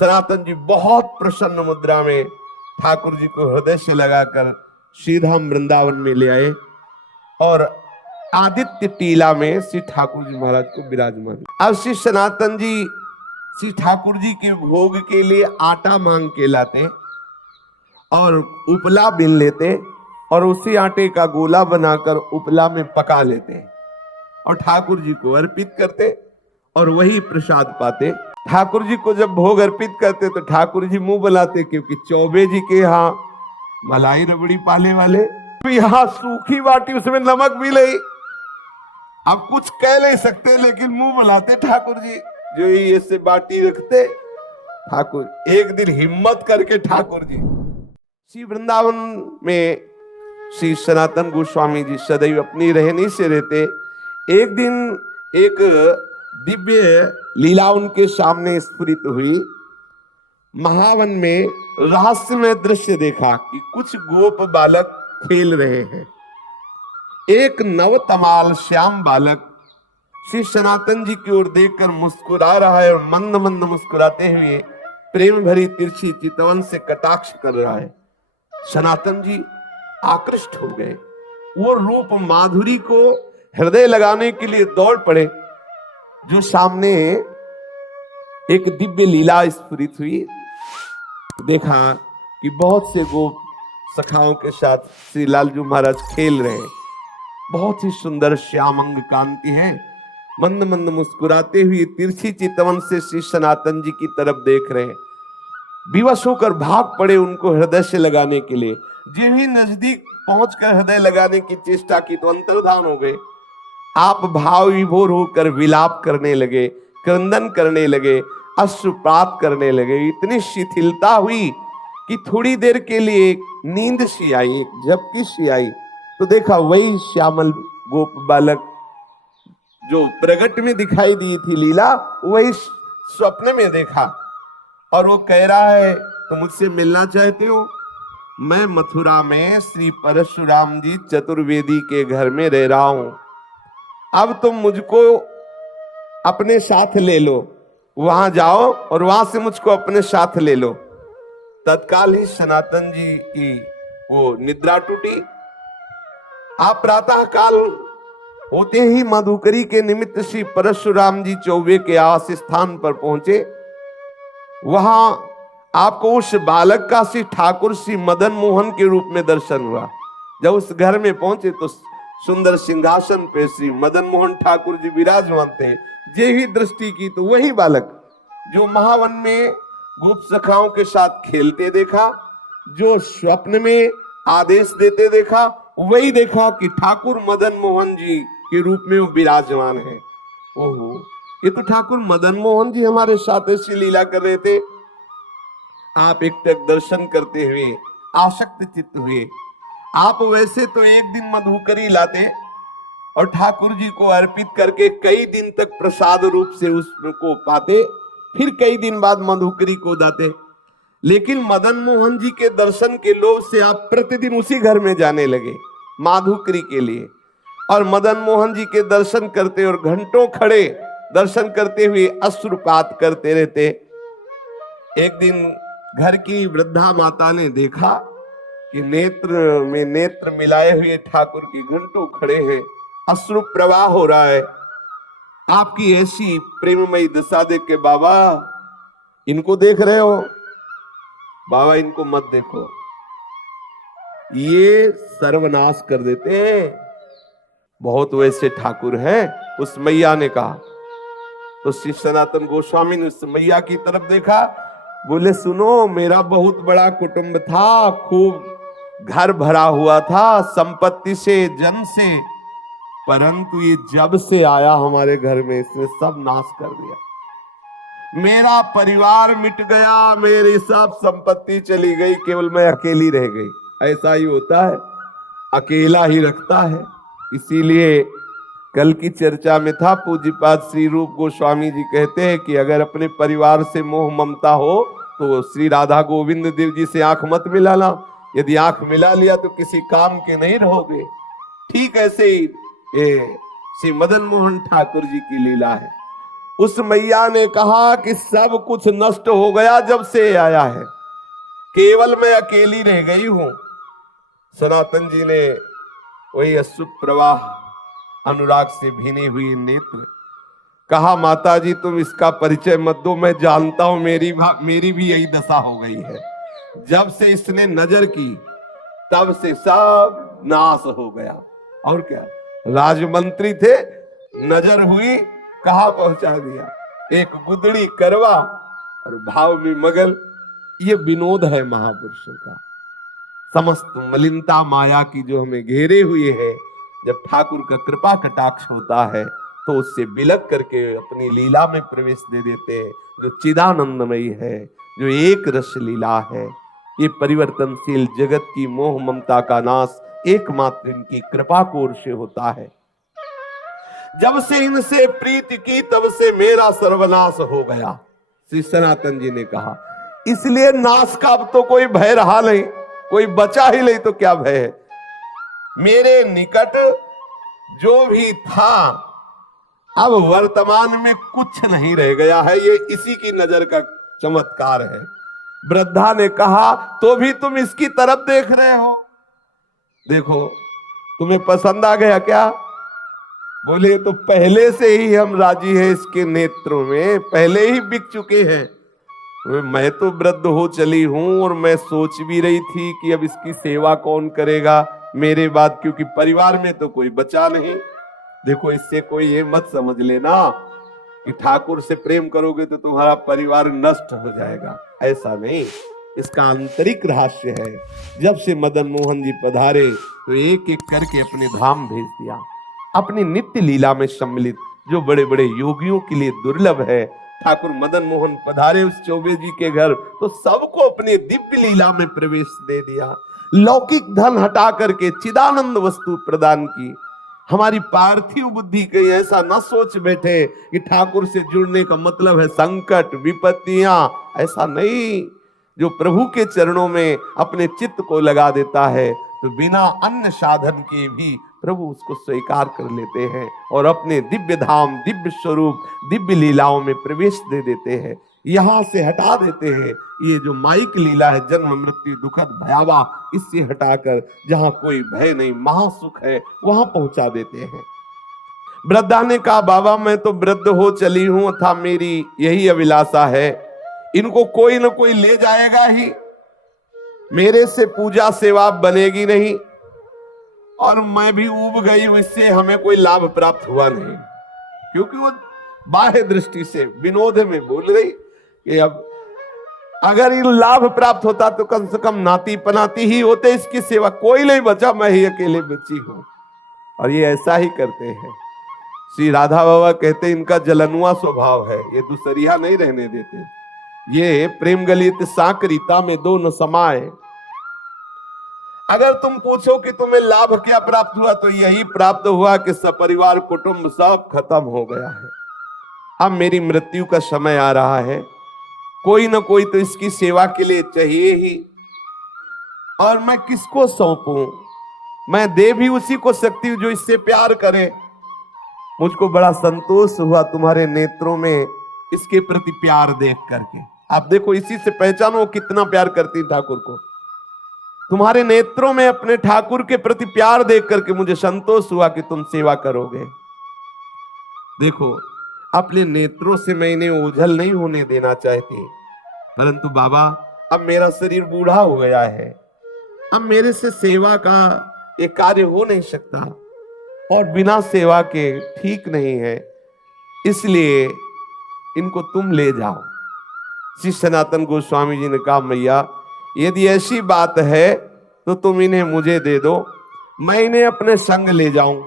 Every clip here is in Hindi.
सनातन जी बहुत प्रसन्न मुद्रा में ठाकुर जी को हृदय से लगाकर सीधा वृंदावन में ले आए और आदित्य टीला में श्री ठाकुर जी महाराज को विराजमान। अब श्री सनातन जी श्री ठाकुर जी के भोग के लिए आटा मांग के लाते और उपला बीन लेते और उसी आटे का गोला बनाकर उपला में पका लेते और ठाकुर जी को अर्पित करते और वही प्रसाद पाते। ठाकुर जी को जब भोग अर्पित करते तो ठाकुर जी मुंह बनाते, क्योंकि चौबे जी के यहाँ मलाई रबड़ी पाले वाले, तो यहाँ सूखी बाटी उसमें नमक भी नहीं, आप कुछ कह नहीं सकते लेकिन मुंह बनाते ठाकुर जी। जो ये से बाटी रखते ठाकुर, एक दिन हिम्मत करके ठाकुर जी श्री वृंदावन में श्री सनातन गोस्वामी जी सदैव अपनी रहनी से रहते। एक दिन एक दिव्य लीला उनके सामने स्फुरित हुई। महावन में रहस्यमय दृश्य देखा कि कुछ गोप बालक खेल रहे हैं। एक नवतमाल श्याम बालक श्री सनातन जी की ओर देखकर मुस्कुरा रहा है और मंद मंद मुस्कुराते हुए प्रेम भरी तिरछी चितवन से कटाक्ष कर रहा है। सनातन जी आकृष्ट हो गए। वो रूप माधुरी को हृदय लगाने के लिए दौड़ पड़े। जो सामने एक दिव्य लीला स्फुरित हुई, देखा कि बहुत से गोप सखाओं के साथ श्री लालजू महाराज खेल रहे हैं। बहुत ही सुंदर श्यामंग कांति है। मंद मंद मुस्कुराते हुए तिरछी चितवन से श्री सनातन जी की तरफ देख रहे हैं। विवश होकर भाग पड़े उनको हृदय से लगाने के लिए। जो ही नजदीक पहुंचकर हृदय लगाने की चेष्टा की तो अंतर्धान हो गए। आप भाव विभोर होकर विलाप करने लगे, क्रंदन करने लगे, अश्रुपात करने लगे। इतनी शिथिलता हुई कि थोड़ी देर के लिए नींद सी आई, एक झपकी सी आई तो देखा वही श्यामल गोप बालक जो प्रगट में दिखाई दी थी लीला, वही स्वप्न में देखा। और वो कह रहा है तो मुझसे मिलना चाहते हो? मैं मथुरा में श्री परशुराम जी चतुर्वेदी के घर में रह रहा हूं। अब तुम मुझको अपने साथ ले लो, वहां जाओ और वहां से मुझको अपने साथ ले लो। तत्काल ही सनातन जी की वो निद्रा टूटी। आप प्रातः काल होते ही मधुकरी के निमित्त श्री परशुराम जी चौबे के आवास स्थान पर पहुंचे। वहां आपको उस बालक का श्री ठाकुर श्री मदन मोहन के रूप में दर्शन हुआ। जब उस घर में पहुंचे तो सुंदर सिंहासन पे श्री मदन मोहन ठाकुर जी विराजमान थे। जे ही दृष्टि की तो वही बालक जो महावन में गोप सखाओं के साथ खेलते देखा, जो स्वप्न में आदेश देते देखा, वही देखा कि ठाकुर मदन मोहन जी के रूप में वो विराजमान है। ओहो, ये तो ठाकुर मदन मोहन जी हमारे साथ ऐसी लीला कर रहे थे। आप एक टक दर्शन करते हुए आसक्त चित्त हुए। आप वैसे तो एक दिन मधुकरी लाते और ठाकुर जी को अर्पित करके कई दिन तक प्रसाद रूप से उसको पाते, फिर कई दिन बाद मधुकरी को दाते। लेकिन मदन मोहन जी के दर्शन के लोभ से आप प्रतिदिन उसी घर में जाने लगे माधुकरी के लिए, और मदन मोहन जी के दर्शन करते और घंटों खड़े दर्शन करते हुए अश्रुपात करते रहते। एक दिन घर की वृद्धा माता ने देखा कि नेत्र में नेत्र मिलाए हुए ठाकुर की घंटों खड़े हैं, अश्रु प्रवाह हो रहा है। आपकी ऐसी प्रेममयी दशा देख के, बाबा इनको देख रहे हो? बाबा इनको मत देखो, ये सर्वनाश कर देते हैं। बहुत वैसे ठाकुर हैं। उस मैया ने कहा तो श्री सनातन गोस्वामी ने उस मैया की तरफ देखा, बोले सुनो, मेरा बहुत बड़ा कुटुंब था, खूब घर भरा हुआ था संपत्ति से, जन से, परंतु ये जब से आया हमारे घर में इसने सब नाश कर दिया। मेरा परिवार मिट गया, मेरी सब संपत्ति चली गई, केवल मैं अकेली रह गई। ऐसा ही होता है, अकेला ही रखता है। इसीलिए कल की चर्चा में था, पूज्यपाद श्री रूप गोस्वामी जी कहते हैं कि अगर अपने परिवार से मोह ममता हो तो श्री राधा गोविंद देव जी से आंख मत मिलाना। यदि आंख मिला लिया तो किसी काम के नहीं रहोगे। ठीक ऐसे ही ये श्री मदन मोहन ठाकुर जी की लीला है। उस मैया ने कहा कि सब कुछ नष्ट हो गया जब से आया है, केवल मैं अकेली रह गई हूं। सनातन जी ने वही अश्रु प्रवाह अनुराग से भीनी हुई नेत्र कहा, माता जी तुम इसका परिचय मत दो, मैं जानता हूं मेरी भी यही दशा हो गई है। जब से इसने नजर की तब से सब नाश हो गया। और क्या, राजमंत्री थे, नजर हुई कहां पहुंचा दिया, एक गुदड़ी करवा और भाव में मगल। ये विनोद है महापुरुषों का। समस्त मलिनता माया की जो हमें घेरे हुए है, जब ठाकुर का कृपा कटाक्ष होता है तो उससे बिलक करके अपनी लीला में प्रवेश दे देते हैं, जो चिदानंदमयी है, जो एक रस लीला है। ये परिवर्तनशील जगत की मोह ममता का नाश एकमात्र इनकी कृपा की ओर से होता है। जब से इनसे प्रीति की तब से मेरा सर्वनाश हो गया, श्री सनातन जी ने कहा। इसलिए नाश का अब तो कोई भय रहा नहीं, कोई बचा ही नहीं तो क्या भय है। मेरे निकट जो भी था अब वर्तमान में कुछ नहीं रह गया है, ये इसी की नजर का चमत्कार है। वृद्धा ने कहा, तो भी तुम इसकी तरफ देख रहे हो, देखो तुम्हें पसंद आ गया क्या? बोले तो पहले से ही हम राजी हैं, इसके नेत्रों में पहले ही बिक चुके हैं। मैं तो वृद्ध हो चली हूं और मैं सोच भी रही थी कि अब इसकी सेवा कौन करेगा मेरे बाद, क्योंकि परिवार में तो कोई बचा नहीं। देखो, इससे कोई ये मत समझ लेना कि ठाकुर से प्रेम करोगे तो तुम्हारा परिवार नष्ट हो जाएगा, ऐसा नहीं। इसका आंतरिक रहस्य है। जब से मदन मोहन जी पधारे तो एक एक करके अपने धाम भेज दिया, अपनी नित्य लीला में सम्मिलित, जो बड़े बड़े योगियों के लिए दुर्लभ है। ठाकुर मदन मोहन पधारे उस चौबे जी के घर तो सबको अपनी दिव्य लीला में प्रवेश दे दिया। लौकिक धन हटा करके चिदानंद वस्तु प्रदान की। हमारी पार्थिव बुद्धि कहीं ऐसा न सोच बैठे कि ठाकुर से जुड़ने का मतलब है संकट विपत्तियां, ऐसा नहीं। जो प्रभु के चरणों में अपने चित्त को लगा देता है तो बिना अन्य साधन के भी प्रभु उसको स्वीकार कर लेते हैं और अपने दिव्य धाम, दिव्य स्वरूप, दिव्य लीलाओं में प्रवेश दे देते हैं। यहां से हटा देते हैं ये जो माइक लीला है, जन्म मृत्यु दुखद भयावह, इससे हटाकर जहां कोई भय नहीं, महासुख है, वहां पहुंचा देते हैं। वृद्धा ने कहा, बाबा मैं तो वृद्ध हो चली हूं, था मेरी यही अभिलाषा है, इनको कोई न कोई ले जाएगा ही, मेरे से पूजा सेवा बनेगी नहीं और मैं भी ऊब गई हूं, इससे हमें कोई लाभ प्राप्त हुआ नहीं। क्योंकि वो बाह्य दृष्टि से विनोद में बोल रही कि अब अगर ये लाभ प्राप्त होता तो कम से कम नाती पनाती ही होते, इसकी सेवा कोई नहीं बचा, मैं ही अकेले बची हूं। और ये ऐसा ही करते हैं। श्री राधा बाबा कहते इनका जलनुआ स्वभाव है, ये दूसरिया नहीं रहने देते। ये प्रेम गलित साकरीता में दो न समाये। अगर तुम पूछो कि तुम्हें लाभ क्या प्राप्त हुआ तो यही प्राप्त हुआ कि सपरिवार कुटुंब सब खत्म हो गया है। अब मेरी मृत्यु का समय आ रहा है, कोई ना कोई तो इसकी सेवा के लिए चाहिए ही, और मैं किसको सौंपूं? मैं दे भी उसी को सकती हूं जो इससे प्यार करे। मुझको बड़ा संतोष हुआ तुम्हारे नेत्रों में इसके प्रति प्यार देख करके। आप देखो, इसी से पहचानो कितना प्यार करती ठाकुर को। तुम्हारे नेत्रों में अपने ठाकुर के प्रति प्यार देख करके मुझे संतोष हुआ कि तुम सेवा करोगे। देखो, अपने नेत्रों से मैं इन्हें ओझल नहीं होने देना चाहती, परंतु बाबा अब मेरा शरीर बूढ़ा हो गया है, अब मेरे से सेवा का एक कार्य हो नहीं सकता और बिना सेवा के ठीक नहीं है, इसलिए इनको तुम ले जाओ। श्री सनातन गोस्वामी जी ने कहा, मैया यदि ऐसी बात है तो तुम इन्हें मुझे दे दो, मैं इन्हें अपने संग ले जाऊं।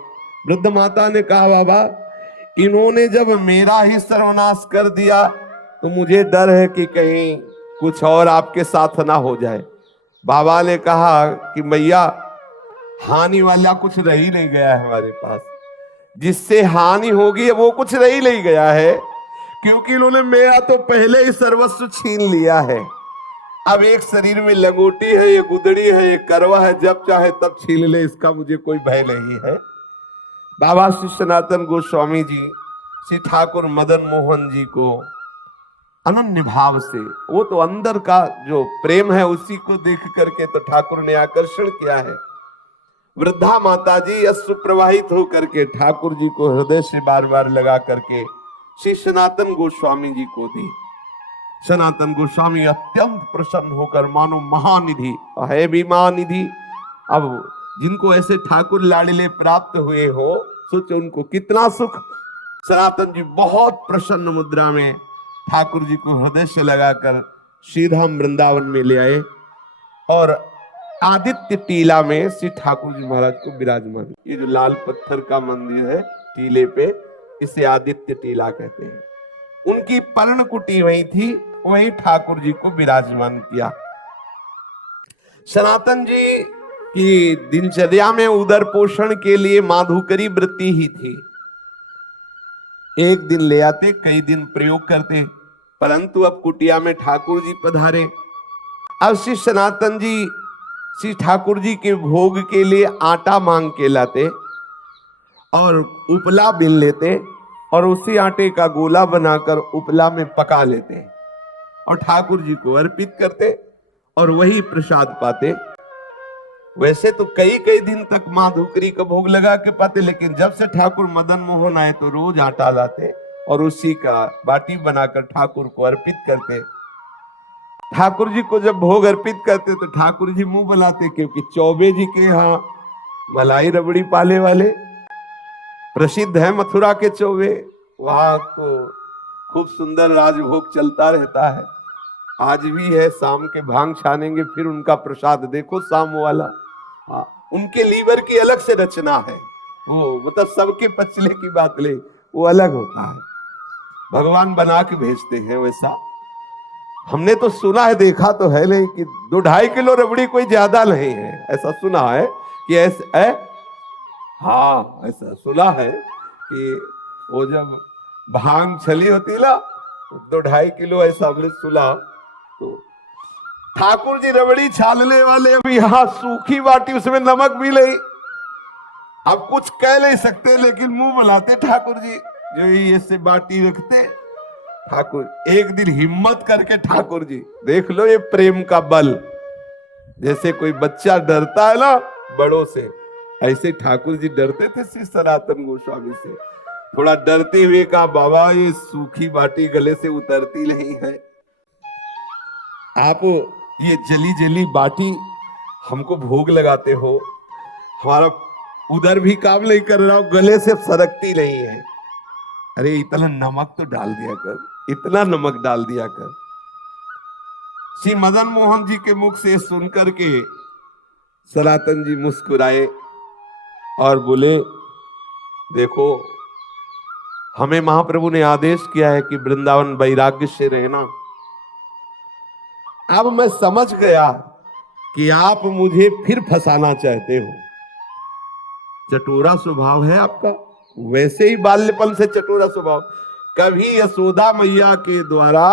वृद्ध माता ने कहा, बाबा इन्होंने जब मेरा ही सर्वनाश कर दिया तो मुझे डर है कि कहीं कुछ और आपके साथ ना हो जाए। बाबा ने कहा कि मैया हानि वाला कुछ रह ही नहीं गया है हमारे पास, जिससे हानि होगी वो कुछ रह ही नहीं गया है, क्योंकि इन्होंने मेरा तो पहले ही सर्वस्व छीन लिया है। अब एक शरीर में लंगोटी है, ये गुदड़ी है, ये करवा है, जब चाहे तब छीन ले, इसका मुझे कोई भय नहीं है। बाबा श्री सनातन गोस्वामी जी श्री ठाकुर मदन मोहन जी को अनन्य भाव से, वो तो अंदर का जो प्रेम है उसी को देख करके तो ठाकुर ने आकर्षण किया है। वृद्धा माता जी अश्रु प्रवाहित होकर के ठाकुर जी को हृदय से बार बार लगा करके श्री सनातन गोस्वामी जी को दी। सनातन गोस्वामी अत्यंत प्रसन्न होकर, मानो महानिधि है भी महानिधि, अब जिनको ऐसे ठाकुर लाडले प्राप्त हुए हो, सोचो उनको कितना सुख। सनातन जी बहुत प्रसन्न मुद्रा में ठाकुर जी को हृदय से लगाकर श्रीधाम वृंदावन में ले आए और आदित्य टीला में श्री ठाकुर जी महाराज को विराजमान। ये जो लाल पत्थर का मंदिर है टीले पे, इसे आदित्य टीला कहते हैं। उनकी पर्णकुटी वही थी, वही ठाकुर जी को विराजमान किया। सनातन जी की दिनचर्या में उदर पोषण के लिए माधुकरी वृत्ति ही थी। एक दिन ले आते, कई दिन प्रयोग करते, परंतु अब कुटिया में ठाकुर जी पधारे। अब श्री सनातन जी श्री ठाकुर जी के भोग के लिए आटा मांग के लाते और उपला बीन लेते और उसी आटे का गोला बनाकर उपला में पका लेते और ठाकुर जी को अर्पित करते और वही प्रसाद पाते। वैसे तो कई कई दिन तक माँ धुकरी का भोग लगा के पाते, लेकिन जब से ठाकुर मदन मोहन आए तो रोज आटा लाते और उसी का बाटी बनाकर ठाकुर को अर्पित करते। ठाकुर जी को जब भोग अर्पित करते तो ठाकुर जी मुंह बनाते, क्योंकि चौबे जी के यहाँ मलाई रबड़ी पाले वाले प्रसिद्ध है, मथुरा के चौबे, वहां तो खूब सुंदर राजभोग चलता रहता है। आज भी है, शाम के भांग छानेंगे फिर उनका प्रसाद देखो शाम वाला। हाँ, उनके लीवर की अलग से रचना है, वो मतलब सबके पचले की बात ले, वो अलग होता है, भगवान बना के भेजते हैं वैसा। हमने तो सुना है, देखा तो है नहीं कि 2-2.5 किलो रबड़ी कोई ज्यादा नहीं है, ऐसा सुना है कि ऐसे हाँ ऐसा सुना है कि वो जब भांग छली होती ना 2-2.5 किलो ऐसा हमने सुना। तो ठाकुर जी रबड़ी छालने वाले, अभी यहाँ सूखी बाटी उसमें नमक भी नहीं, अब कुछ कह नहीं सकते लेकिन मुंह बुलाते ठाकुर जी, जो ये से बाटी रखते। ठाकुर एक दिन हिम्मत करके ठाकुर जी, देख लो ये प्रेम का बल, जैसे कोई बच्चा डरता है ना बड़ों से, ऐसे ठाकुर जी डरते थे श्री सनातन गोस्वामी से। थोड़ा डरते हुए कहा, बाबा ये सूखी बाटी गले से उतरती नहीं है, आप ये जली जली बाटी हमको भोग लगाते हो, हमारा उधर भी काम नहीं कर रहा हो, गले से सरकती नहीं है। अरे इतना नमक तो डाल दिया कर, इतना नमक डाल दिया कर। श्री मदन मोहन जी के मुख से सुनकर के सनातन जी मुस्कुराए और बोले, देखो हमें महाप्रभु ने आदेश किया है कि वृंदावन वैराग्य से रहना। अब मैं समझ गया कि आप मुझे फिर फंसाना चाहते हो, चटोरा स्वभाव है आपका, वैसे ही बाल्यपन से चटोरा स्वभाव। कभी यशोदा मैया के द्वारा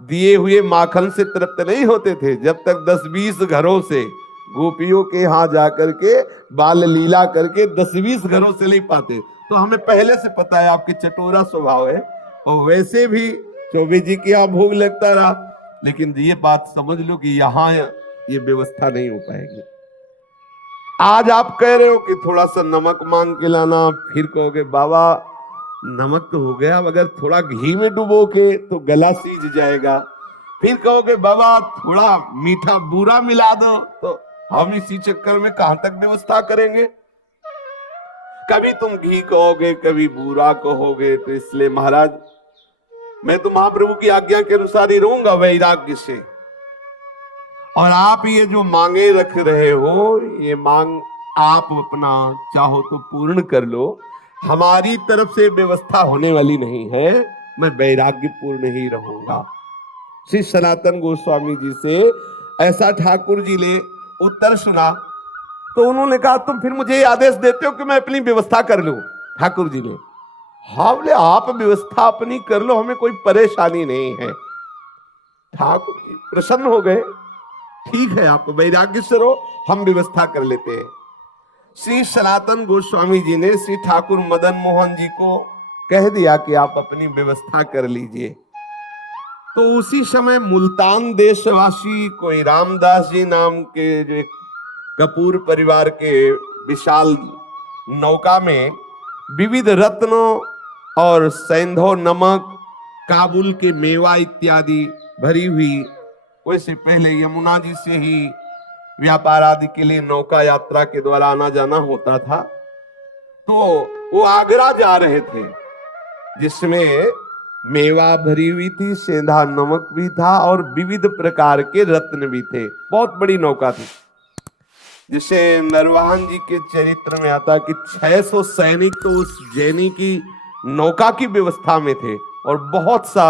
दिए हुए माखन से तृप्त नहीं होते थे, जब तक 10-20 घरों से गोपियों के यहाँ जाकर के बाल लीला करके 10-20 घरों से नहीं पाते। तो हमें पहले से पता है आपके चटोरा स्वभाव है, और वैसे भी चौबे जी के यहाँ भोग लगता रहा, लेकिन ये बात समझ लो कि यहाँ ये व्यवस्था नहीं हो पाएगी। आज आप कह रहे हो कि थोड़ा सा नमक मांग के लाना, फिर कहोगे बाबा नमक तो हो गया, अगर थोड़ा घी में डुबो के तो गला सीज जाएगा, फिर कहोगे बाबा थोड़ा मीठा बूरा मिला दो, तो हम इसी चक्कर में कहां तक व्यवस्था करेंगे। कभी तुम घी कहोगे, कभी बूरा कहोगे, तो इसलिए महाराज मैं तो महाप्रभु की आज्ञा के अनुसार ही रहूंगा वैराग्य से। और आप ये जो मांगे रख रहे हो, ये मांग आप अपना चाहो तो पूर्ण कर लो, हमारी तरफ से व्यवस्था होने वाली नहीं है, मैं वैराग्य पूर्ण ही रहूंगा। श्री सनातन गोस्वामी जी से ऐसा ठाकुर जी ने उत्तर सुना, तो उन्होंने कहा तुम फिर मुझे आदेश देते हो कि मैं अपनी व्यवस्था कर लूं। ठाकुर जी ने हाँ बोले, आप व्यवस्था अपनी कर लो, हमें कोई परेशानी नहीं है। ठाकुर जी प्रसन्न हो गए, ठीक है आप वैराग्य से रहो, हम व्यवस्था कर लेते हैं। श्री सनातन गोस्वामी जी ने श्री ठाकुर मदन मोहन जी को कह दिया कि आप अपनी व्यवस्था कर लीजिए। तो उसी समय मुल्तान देशवासी कोई रामदास जी नाम के जो एक कपूर परिवार के विशाल नौका में विविध रत्नों और सैंधव नमक, काबुल के मेवा इत्यादि भरी हुई, वैसे पहले यमुना जी से ही व्यापार आदि के लिए नौका यात्रा के द्वारा आना जाना होता था। तो वो आगरा जा रहे थे, जिसमें मेवा भरी हुई थी, सेंधा नमक भी था और विविध प्रकार के रत्न भी थे। बहुत बड़ी नौका थी, जिसे नरवाहन जी के चरित्र में आता कि 600 सैनिक तो उस जैनी की नौका की व्यवस्था में थे और बहुत सा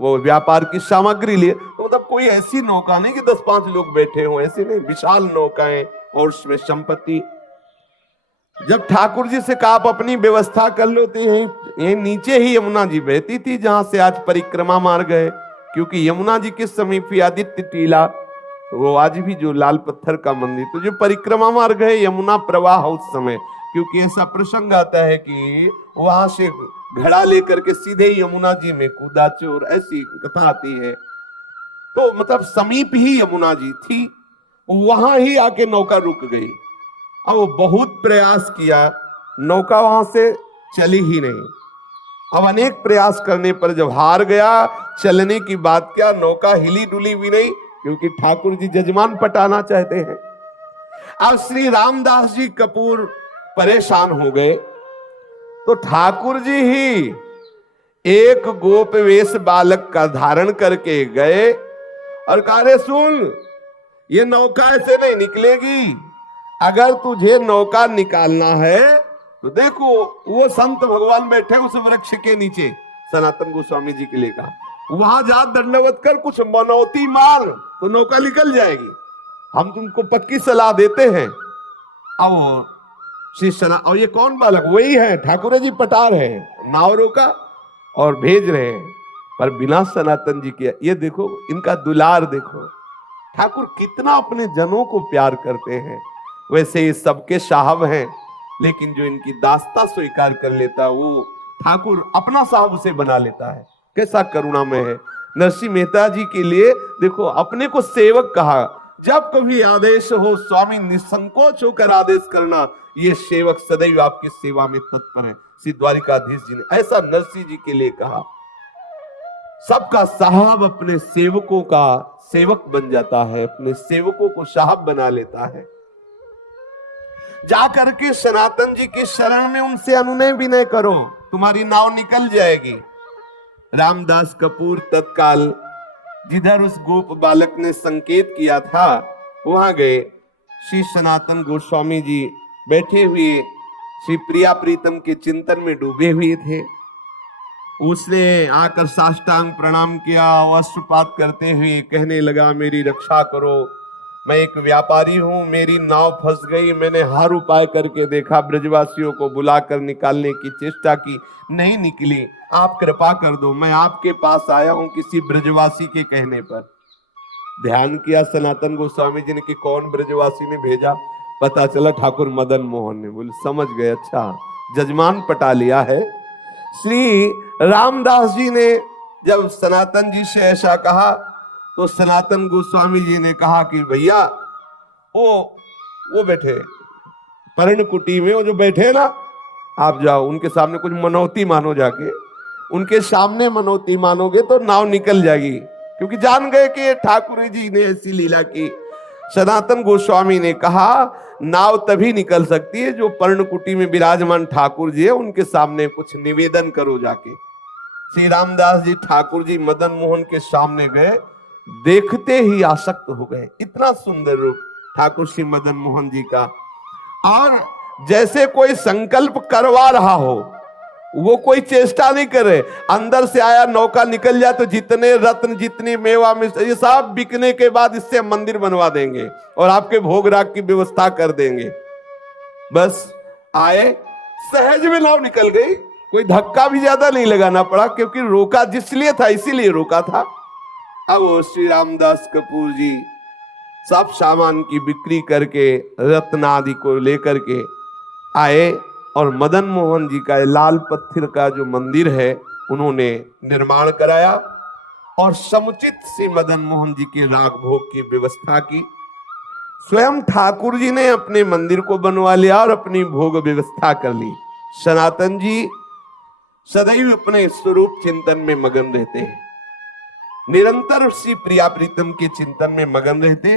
वो व्यापार की सामग्री लिए। तो मतलब कोई ऐसी नौका नहीं कि 10-5 लोग बैठे हो, ऐसे नहीं, विशाल नौकाएं और उसमें संपत्ति। जब ठाकुर जी से कहा आप अपनी व्यवस्था कर लो, तो यही नीचे ही यमुना जी बहती थी, जहां से आज परिक्रमा मार्ग है। क्योंकि यमुना जी के समीप ही आदित्य टीला, वो आज भी जो लाल पत्थर का मंदिर, तो जो परिक्रमा मार्ग है यमुना प्रवाह उस समय, क्योंकि ऐसा प्रसंग आता है कि वहां से घड़ा लेकर के सीधे यमुना जी में कूदा चोर, ऐसी कथा आती है। तो मतलब समीप ही यमुना जी थी, वहां ही आके नौका रुक गई। अब वो बहुत प्रयास किया, नौका वहां से चली ही नहीं। अब अनेक प्रयास करने पर जब हार गया, चलने की बात क्या, नौका हिली डुली भी नहीं, क्योंकि ठाकुर जी जजमान पटाना चाहते हैं। अब श्री रामदास जी कपूर परेशान हो गए, तो ठाकुर जी ही एक गोप वेश बालक का धारण करके गए और कहा, रे सुन, ये नौका ऐसे नहीं निकलेगी, अगर तुझे नौका निकालना है तो देखो वो संत भगवान बैठे उस वृक्ष के नीचे, सनातन गोस्वामी जी के लिए कहा, वहां जा दंडवत कर, कुछ मनौती मार तो नौका निकल जाएगी, हम तुमको पक्की सलाह देते हैं। अब श्री सना, और ये कौन बालक, वही है ठाकुर जी पटा रहे हैं, नाव रोका और भेज रहे हैं, पर बिना सनातन जी के। ये देखो इनका दुलार देखो, ठाकुर कितना अपने जनों को प्यार करते हैं। वैसे ये सबके साहब हैं, लेकिन जो इनकी दास्ता स्वीकार कर लेता है वो ठाकुर अपना साहब उसे बना लेता है। कैसा करुणामय है। नरसिंह मेहता जी के लिए देखो, अपने को सेवक कहा, जब कभी आदेश हो स्वामी निसंकोच होकर आदेश करना, ये सेवक सदैव आपकी सेवा में तत्पर है। श्री द्वारिकाधीश जी ने ऐसा नरसिंह जी के लिए कहा। सबका साहब अपने सेवकों का सेवक बन जाता है, अपने सेवकों को साहब बना लेता है। जाकर के सनातन जी की शरण में उनसे अनुनय विनय करो, तुम्हारी नाव निकल जाएगी। रामदास कपूर तत्काल जिधर उस गोप बालक ने संकेत किया था वहां गए। श्री सनातन गोस्वामी जी बैठे हुए श्री प्रिया प्रीतम के चिंतन में डूबे हुए थे। उसने आकर साष्टांग प्रणाम किया, वस्त्रपात करते हुए कहने लगा, मेरी रक्षा करो, मैं एक व्यापारी हूं, मेरी नाव फंस गई, मैंने हर उपाय करके देखा, ब्रजवासियों को बुलाकर निकालने की चेष्टा की, नहीं निकली, आप कृपा कर दो, मैं आपके पास आया हूं किसी ब्रजवासी के कहने पर। ध्यान किया सनातन गोस्वामी जी ने कि कौन ब्रजवासी ने भेजा, पता चला ठाकुर मदन मोहन ने। बोले समझ गए, अच्छा जजमान पटा लिया है। श्री रामदास जी ने जब सनातन जी से ऐसा कहा तो सनातन गोस्वामी जी ने कहा कि भैया वो बैठे पर्णकुटी में, वो जो बैठे ना, आप जाओ उनके सामने कुछ मनौती मानो, जाके उनके सामने मनौती मानोगे तो नाव निकल जाएगी। क्योंकि जान गए कि ठाकुर जी ने ऐसी लीला की। सनातन गोस्वामी ने कहा नाव तभी निकल सकती है जो पर्णकुटी में विराजमान ठाकुर जी है उनके सामने कुछ निवेदन करो जाके। श्री रामदास जी ठाकुर जी मदन मोहन के सामने गए, देखते ही आसक्त हो गए। इतना सुंदर रूप ठाकुर श्री मदन मोहन जी का, और जैसे कोई संकल्प करवा रहा हो, वो कोई चेष्टा नहीं करे, अंदर से आया नौका निकल जाए तो जितने रत्न जितनी मेवा में ये सब बिकने के बाद इससे मंदिर बनवा देंगे और आपके भोग राग की व्यवस्था कर देंगे। बस आए, सहज में नाव निकल गई, कोई धक्का भी ज्यादा नहीं लगाना पड़ा, क्योंकि रोका जिसलिए था इसीलिए रोका था। अब वो श्री रामदास कपूर जी सब सामान की बिक्री करके रत्न आदि को लेकर के आए और मदन मोहन जी का लाल पत्थर का जो मंदिर है उन्होंने निर्माण कराया और समुचित से मदन मोहन जी के राग भोग की व्यवस्था की। स्वयं ठाकुर जी ने अपने मंदिर को बनवा लिया और अपनी भोग व्यवस्था कर ली। सनातन जी सदैव अपने स्वरूप चिंतन में मगन रहते हैं, निरंतर श्री प्रिया प्रीतम के चिंतन में मगन रहते।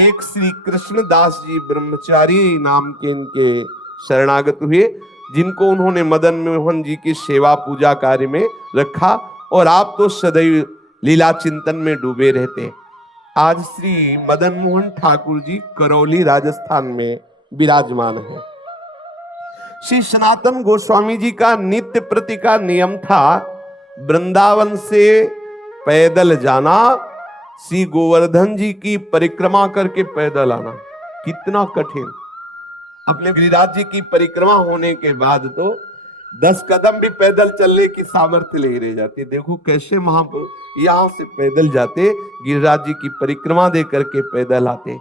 एक श्री कृष्णदास जी ब्रह्मचारी नाम के इनके शरणागत हुए, जिनको उन्होंने मदन मोहन जी की सेवा पूजा कार्य में रखा और आप तो सदैव लीला चिंतन में डूबे रहते। आज श्री मदन मोहन ठाकुर जी करौली राजस्थान में विराजमान है। श्री सनातन गोस्वामी जी का नित्य प्रति का नियम था वृंदावन से पैदल जाना, श्री गोवर्धन जी की परिक्रमा करके पैदल आना। कितना कठिन। अपने गिरिराज जी की परिक्रमा होने के बाद तो 10 कदम भी पैदल चलने की सामर्थ्य नहीं रह जाती। देखो कैसे महापुरुष यहां से पैदल जाते, गिरिराज जी की परिक्रमा दे करके पैदल आते।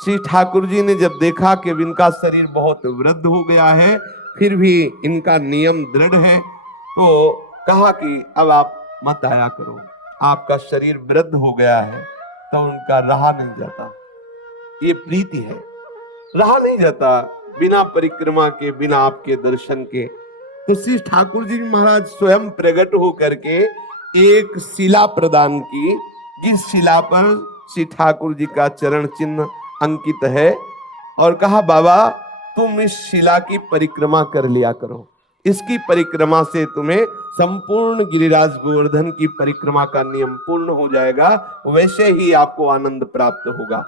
श्री ठाकुर जी ने जब देखा कि इनका शरीर बहुत वृद्ध हो गया है, फिर भी इनका नियम दृढ़ है, तो कहा कि अब आप मत आया करो, आपका शरीर वृद्ध हो गया है। तो उनका रहा नहीं जाता, ये प्रीति है, रहा नहीं जाता बिना परिक्रमा के, बिना आपके दर्शन के। तो श्री ठाकुर जी महाराज स्वयं प्रकट होकर के एक शिला प्रदान की, जिस शिला पर श्री ठाकुर जी का चरण चिन्ह अंकित है, और कहा बाबा तुम इस शिला की परिक्रमा कर लिया करो, इसकी परिक्रमा से तुम्हें संपूर्ण गिरिराज गोवर्धन की परिक्रमा का नियम पूर्ण हो जाएगा, वैसे ही आपको आनंद प्राप्त होगा।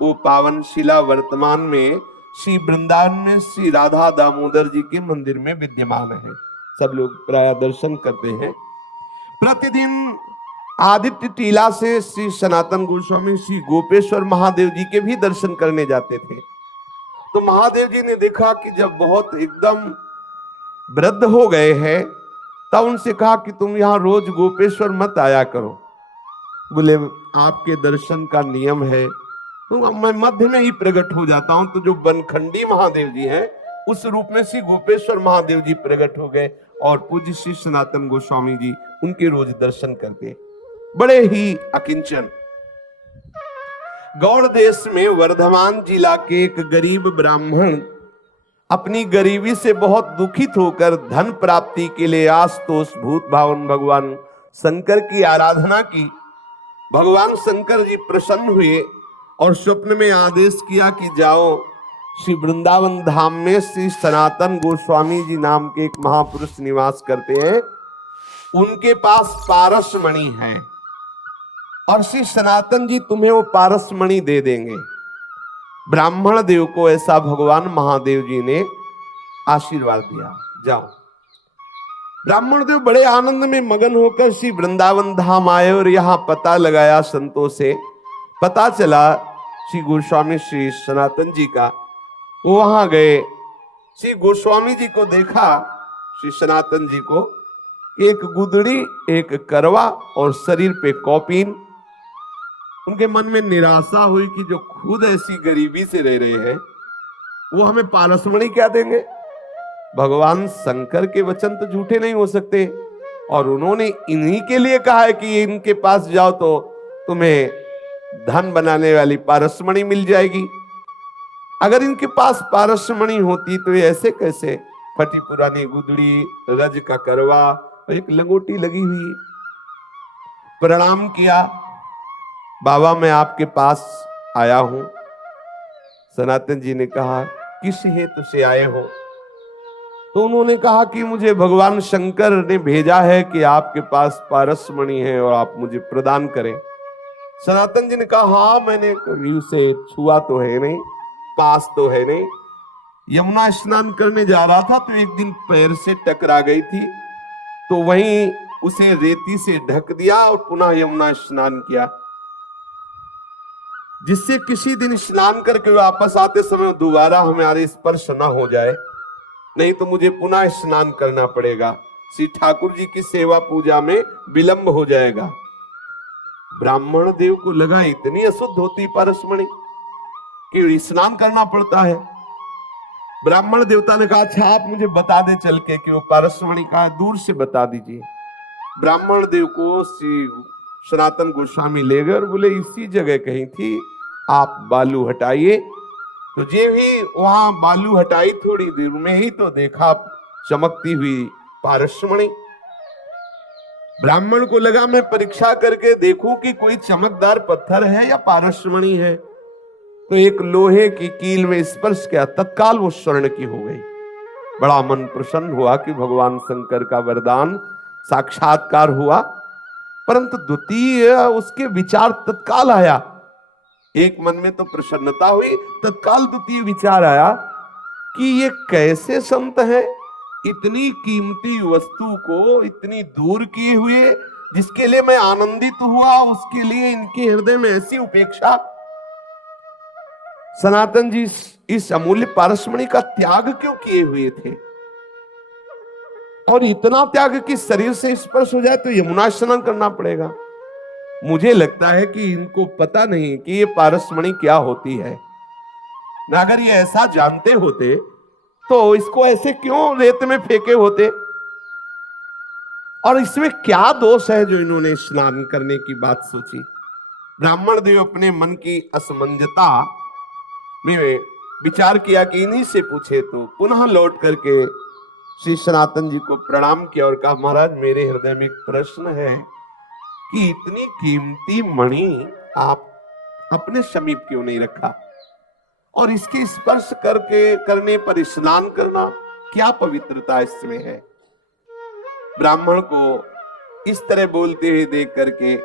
वो पावन शिला वर्तमान में श्री वृंदावन में श्री राधा दामोदर जी के मंदिर में विद्यमान है। सब लोग प्राय दर्शन करते हैं। प्रतिदिन आदित्य टीला से श्री सनातन गोस्वामी श्री गोपेश्वर महादेव जी के भी दर्शन करने जाते थे। तो महादेव जी ने देखा कि जब बहुत एकदम वृद्ध हो गए हैं, तब उनसे कहा कि तुम यहां रोज गोपेश्वर मत आया करो। बोले आपके दर्शन का नियम है, तो मैं मध्य में ही प्रकट हो जाता हूं। तो जो बनखंडी महादेव जी हैं, उस रूप में श्री गोपेश्वर महादेव जी प्रकट हो गए और पूज्य श्री सनातन गोस्वामी जी उनके रोज दर्शन करते। बड़े ही अकिंचन। गौड़ देश में वर्धमान जिला के एक गरीब ब्राह्मण अपनी गरीबी से बहुत दुखित होकर धन प्राप्ति के लिए आशुतोष भूत भावन भगवान शंकर की आराधना की। भगवान शंकर जी प्रसन्न हुए और स्वप्न में आदेश किया कि जाओ श्री वृंदावन धाम में श्री सनातन गोस्वामी जी नाम के एक महापुरुष निवास करते हैं, उनके पास पारस मणि है और श्री सनातन जी तुम्हें वो पारस मणि दे देंगे। ब्राह्मण देव को ऐसा भगवान महादेव जी ने आशीर्वाद दिया, जाओ। ब्राह्मण देव बड़े आनंद में मगन होकर श्री वृंदावन धाम आए और यहां पता लगाया संतों से, पता चला श्री गोस्वामी श्री सनातन जी का। वो वहां गए, श्री गोस्वामी जी को देखा, श्री सनातन जी को, एक गुदड़ी, एक करवा और शरीर पे कौपीन। उनके मन में निराशा हुई कि जो खुद ऐसी गरीबी से रह रहे हैं, वो हमें पारसमणि क्या देंगे। भगवान शंकर के वचन तो झूठे नहीं हो सकते, और उन्होंने इन्हीं के लिए कहा है कि इनके पास जाओ तो तुम्हें धन बनाने वाली पारसमणि मिल जाएगी। अगर इनके पास पारसमणि होती तो ये ऐसे कैसे, फटी पुरानी गुदड़ी, रज का करवा, एक लंगोटी लगी हुई। प्रणाम किया, बाबा मैं आपके पास आया हूं। सनातन जी ने कहा किस हेतु से आए हो। तो उन्होंने कहा कि मुझे भगवान शंकर ने भेजा है कि आपके पास पारसमणि है और आप मुझे प्रदान करें। सनातन जी ने कहा हाँ, मैंने कभी उसे छुआ तो है नहीं, पास तो है नहीं। यमुना स्नान करने जा रहा था तो एक दिन पैर से टकरा गई थी, तो वहीं उसे रेती से ढक दिया और पुनः यमुना स्नान किया, जिससे किसी दिन स्नान करके वापस आते समय दोबारा हमारे स्पर्श न हो जाए, नहीं तो मुझे पुनः स्नान करना पड़ेगा। श्री ठाकुर जी की सेवा पूजा में विलंब हो जाएगा। ब्राह्मण देव को लगा इतनी अशुद्ध होती पारसमणि कि स्नान करना पड़ता है। ब्राह्मण देवता ने कहा अच्छा आप मुझे बता दे चल के कि वो पारसमणि कहाँ है, दूर से बता दीजिए। ब्राह्मण देव को श्री सनातन गोस्वामी ले गए और बोले इसी जगह कहीं थी, आप बालू हटाइए। तो जे भी वहां बालू हटाई, थोड़ी देर में ही तो देखा चमकती हुई पारसमणि। ब्राह्मण को लगा मैं परीक्षा करके देखूं कि कोई चमकदार पत्थर है या पारसमणि है। तो एक लोहे की कील में स्पर्श किया, तत्काल वो स्वर्ण की हो गई। बड़ा मन प्रसन्न हुआ कि भगवान शंकर का वरदान साक्षात्कार हुआ। परंतु द्वितीय उसके विचार तत्काल आया, एक मन में तो प्रसन्नता हुई, तत्काल द्वितीय विचार आया कि ये कैसे संत है, इतनी कीमती वस्तु को इतनी दूर किए हुए, जिसके लिए मैं आनंदित हुआ उसके लिए इनके हृदय में ऐसी उपेक्षा। सनातन जी इस अमूल्य पारसमणि का त्याग क्यों किए हुए थे, और इतना त्याग कि शरीर से स्पर्श हो जाए तो यमुना स्नान करना पड़ेगा। मुझे लगता है कि इनको पता नहीं कि ये पारसमणि क्या होती है। ना अगर ये ऐसा जानते होते तो इसको ऐसे क्यों रेत में फेंके होते, और इसमें क्या दोष है जो इन्होंने स्नान करने की बात सोची। ब्राह्मण देव अपने मन की असमंजता में विचार किया कि इन्हीं से पूछे, तो पुनः लौट करके श्री सनातन जी को प्रणाम किया और कहा महाराज मेरे हृदय में एक प्रश्न है कि इतनी कीमती मणि आप अपने समीप क्यों नहीं रखा, और इसके स्पर्श करने पर स्नान करना क्या पवित्रता इसमें है। ब्राह्मण को इस तरह बोलते हुए देख करके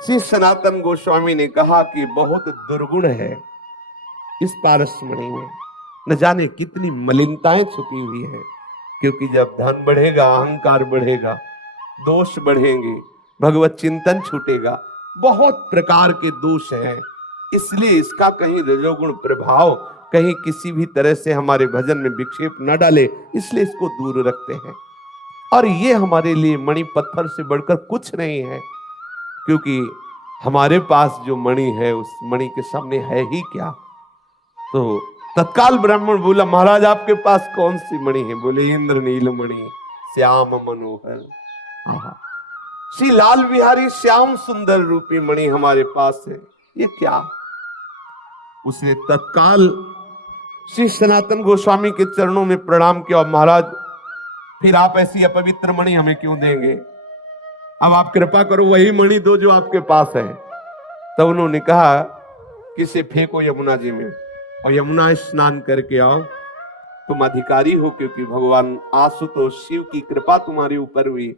श्री सनातन गोस्वामी ने कहा कि बहुत दुर्गुण है इस पारसमणि में, न जाने कितनी मलिनताएं छुपी हुई है। क्योंकि जब धन बढ़ेगा, अहंकार बढ़ेगा, दोष बढ़ेंगे, भगवत चिंतन छूटेगा, बहुत प्रकार के दोष हैं। इसलिए इसका कहीं रजोगुण प्रभाव कहीं किसी भी तरह से हमारे भजन में विक्षेप न डाले, इसलिए इसको दूर रखते हैं। और ये हमारे लिए मणि पत्थर से बढ़कर कुछ नहीं है, क्योंकि हमारे पास जो मणि है उस मणि के सामने है ही क्या। तो तत्काल ब्राह्मण बोला महाराज आपके पास कौन सी मणि है। बोले इंद्रनील मणि श्याम मनोहर, श्री लाल बिहारी श्याम सुंदर रूपी मणि हमारे पास है, ये क्या। उसने तत्काल श्री सनातन गोस्वामी के चरणों में प्रणाम किया, महाराज फिर आप ऐसी अपवित्र मणि हमें क्यों देंगे, अब आप कृपा करो वही मणि दो जो आपके पास है। तब उन्होंने कहा कि इसे फेंको यमुना जी में और यमुना स्नान करके आओ, तुम अधिकारी हो, क्योंकि भगवान आशुतोष शिव की कृपा तुम्हारे ऊपर हुई।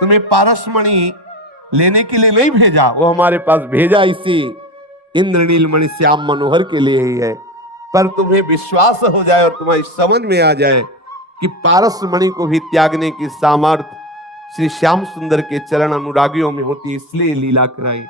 तुम्हें पारसमणि लेने के लिए नहीं भेजा, वो हमारे पास भेजा इसी इंद्रनील मणि श्याम मनोहर के लिए ही है। पर तुम्हें विश्वास हो जाए और तुम्हारी समझ में आ जाए कि पारसमणि को भी त्यागने की सामर्थ्य श्री श्याम सुंदर के चरण अनुरागियों में होती, इसलिए लीला कराई।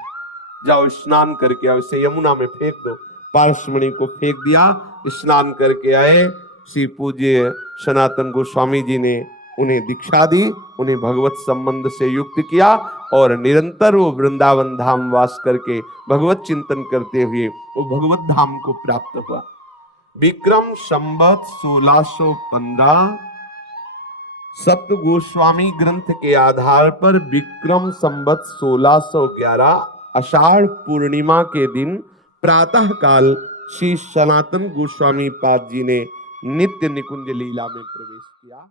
जाओ स्नान करके आओ, इसे यमुना में फेंक दो। पारसमणि को फेंक दिया, स्नान करके आए। श्री पूज्य सनातन गोस्वामी जी ने उन्हें दीक्षा दी, उन्हें भगवत संबंध से युक्त किया और निरंतर वो वृंदावन धाम वास करके भगवत चिंतन करते हुए वो भगवत धाम को प्राप्त हुआ। विक्रम संवत 1615 सप्त गोस्वामी ग्रंथ के आधार पर विक्रम संवत 1611 आषाढ़ पूर्णिमा के दिन प्रातः काल श्री सनातन गोस्वामी पाद जी ने नित्य निकुंज लीला में प्रवेश किया।